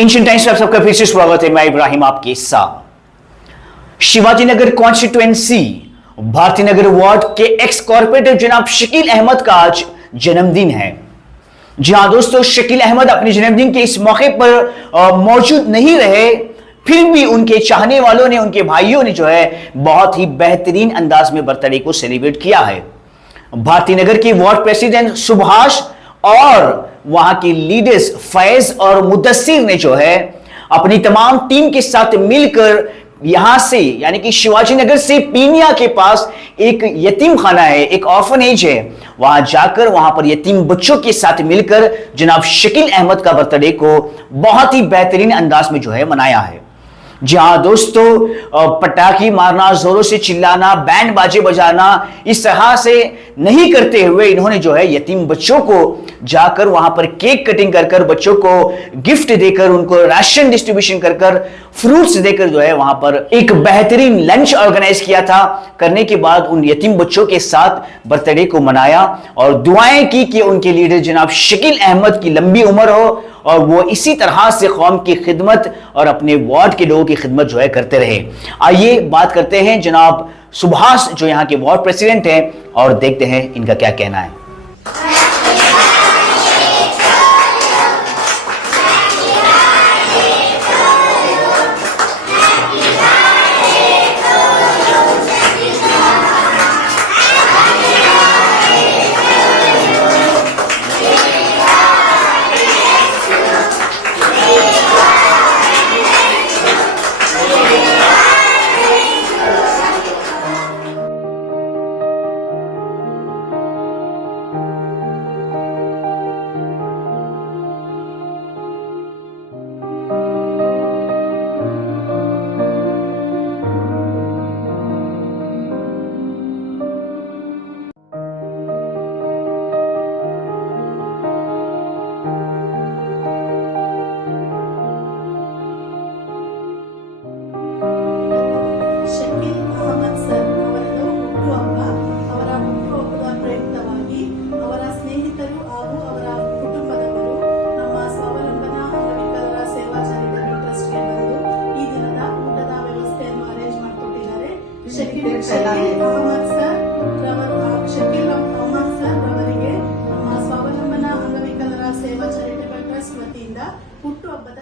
Indian times में आप सबका फिर से स्वागत है। मैं इब्राहिम आपके साथ। शिवाजी नगर कॉन्स्टिट्यूएंसी भारती नगर वार्ड के एक्स कॉर्पोरेटर जनाब शकील अहमद का आज जन्मदिन है। जी हां दोस्तों, शकील अहमद अपने जन्मदिन के इस मौके पर मौजूद नहीं रहे, फिर भी उनके चाहने वालों ने, उनके भाइयों ने जो है बहुत ही बेहतरीन अंदाज में बर्थडे को सेलिब्रेट किया है। भारती नगर के वार्ड प्रेसिडेंट सुभाष और वहां के लीडर्स फैज और मुदस्सिर ने जो है अपनी तमाम टीम के साथ मिलकर यहां से यानी कि शिवाजी नगर से पीनिया के पास एक यतीम खाना है, एक ऑर्फनेज है, वहां जाकर वहां पर यतीम बच्चों के साथ मिलकर जनाब शकील अहमद का बर्थडे को बहुत ही बेहतरीन अंदाज में जो है मनाया है। जी हाँ दोस्तों, पटाखे मारना, जोरों से चिल्लाना, बैंड बाजे बजाना, इस तरह से नहीं करते हुए इन्होंने जो है यतीम बच्चों को जाकर वहां पर केक कटिंग कर बच्चों को गिफ्ट देकर, उनको राशन डिस्ट्रीब्यूशन कर फ्रूट्स देकर जो है वहां पर एक बेहतरीन लंच ऑर्गेनाइज किया था। करने के बाद उन यतीम बच्चों के साथ बर्थडे को मनाया और दुआएं की कि उनके लीडर जनाब शकील अहमद की लंबी उम्र हो और वो इसी तरह से कौम की खिदमत और अपने वार्ड के लोगों की खिदमत जो है करते रहे। आइए बात करते हैं जनाब सुभाष जो यहाँ के वार्ड प्रेसिडेंट हैं और देखते हैं इनका क्या कहना है। ಶಕೀಲ್ ಅಹಮದ್ ಸರ್ ಅವರಿಗೆ ನಮ್ಮ ಸ್ವಾವಲಂಬನಾ ಅಂಗವಿಕಲರ ಸೇವಾ ಚಾರಿಟೇಬಲ್ ಟ್ರಸ್ಟ್ ವತಿಯಿಂದ ಹುಟ್ಟುಹಬ್ಬದ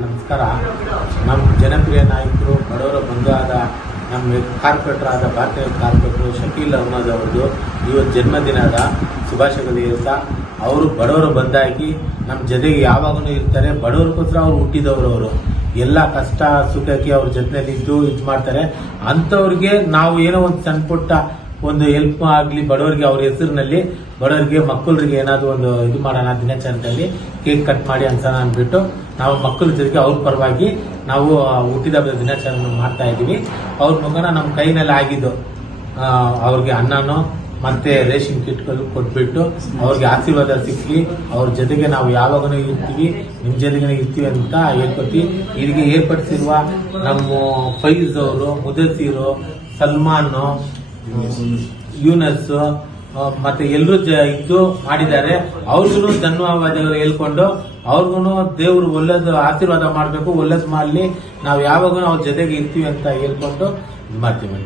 ನಮಸ್ಕಾರ. ನಮ್ಮ ಜನಪ್ರಿಯ ನಾಯಕರು, ಬಡವರ ಬಂಧು ಆದ ನಮ್ಮ ಕಾರ್ಪೊರೇಟರ್ ಆದ ಭಾರತೀಯ ಕಾರ್ಪೊರೇಟರ್ ಶಕೀಲ್ ಅಹಮದ್ ಅವ್ರದ್ದು ಇವತ್ತು ಜನ್ಮದಿನ ಅದ. ಶುಭಾಶಯಗಳು ಇರುತ್ತಾ. ಅವರು ಬಡವರ ಬಂದಾಗಿ ನಮ್ಮ ಜೊತೆಗೆ ಯಾವಾಗಲೂ ಇರ್ತಾರೆ. ಬಡವರಿಗೋಸ್ಕರ ಅವ್ರು ಹುಟ್ಟಿದವರು. ಅವರು ಎಲ್ಲ ಕಷ್ಟ ಸುಖಕ್ಕೆ ಅವ್ರ ಜೊತೆಲಿದ್ದು ಇದು ಮಾಡ್ತಾರೆ. ಅಂಥವ್ರಿಗೆ ನಾವು ಏನೋ ಒಂದು ಸಣ್ಣ ಪುಟ್ಟ ಒಂದು ಹೆಲ್ಪ್ ಆಗಲಿ ಬಡವರಿಗೆ, ಅವ್ರ ಹೆಸರಿನಲ್ಲಿ ಬಡವರಿಗೆ ಮಕ್ಕಳಿಗೆ ಏನಾದ್ರು ಒಂದು ಇದು ಮಾಡೋಣ ದಿನಾಚರಣೆಯಲ್ಲಿ ಕೇಕ್ ಕಟ್ ಮಾಡಿ ಅನ್ಸೋಣ ಅಂದ್ಬಿಟ್ಟು ನಾವು ಮಕ್ಕಳ ಜೊತೆಗೆ ಅವ್ರ ಪರವಾಗಿ ನಾವು ಹುಟ್ಟಿದಬ್ಬದ ದಿನಾಚರಣೆ ಮಾಡ್ತಾ ಇದ್ದೀವಿ. ಅವ್ರ ಮುಖಾಂತರ ನಮ್ಮ ಕೈನಲ್ಲಿ ಆಗಿದ್ದು ಅವ್ರಿಗೆ ಅನ್ನನೋ ಮತ್ತೆ ರೇಷನ್ ಕಿಟ್ಗಳು ಕೊಟ್ಬಿಟ್ಟು ಅವ್ರಿಗೆ ಆಶೀರ್ವಾದ ಸಿಕ್ಕಿ ಅವ್ರ ಜೊತೆಗೆ ನಾವು ಯಾವಾಗನೂ ಇರ್ತೀವಿ, ನಿಮ್ಮ ಜೊತೆಗೆ ಇರ್ತೀವಿ ಅಂತ ಹೇಳ್ಕೊತೀವಿ. ಇದಕ್ಕೆ ಏರ್ಪಡಿಸಿರುವ ನಮ್ಮ ಫೈಜ್ ಅವರು, ಮುದಸೀರು, ಸಲ್ಮಾನ್, ಯೂನಸ್ ಮತ್ತೆ ಎಲ್ಲರೂ ಇದ್ದು ಮಾಡಿದ್ದಾರೆ. ಅವ್ರಿಗೂ ಧನ್ಯವಾದಗಳು ಹೇಳ್ಕೊಂಡು ಅವ್ರಿಗೂ ದೇವ್ರು ಒಳ್ಳೇದು ಆಶೀರ್ವಾದ ಮಾಡಬೇಕು, ಒಳ್ಳೇದು ಮಾಡಲಿ, ನಾವು ಯಾವಾಗೂ ಅವ್ರ ಜೊತೆಗೆ ಇರ್ತೀವಿ ಅಂತ ಹೇಳ್ಕೊಂಡು ಮಾಡ್ತೀವಿ.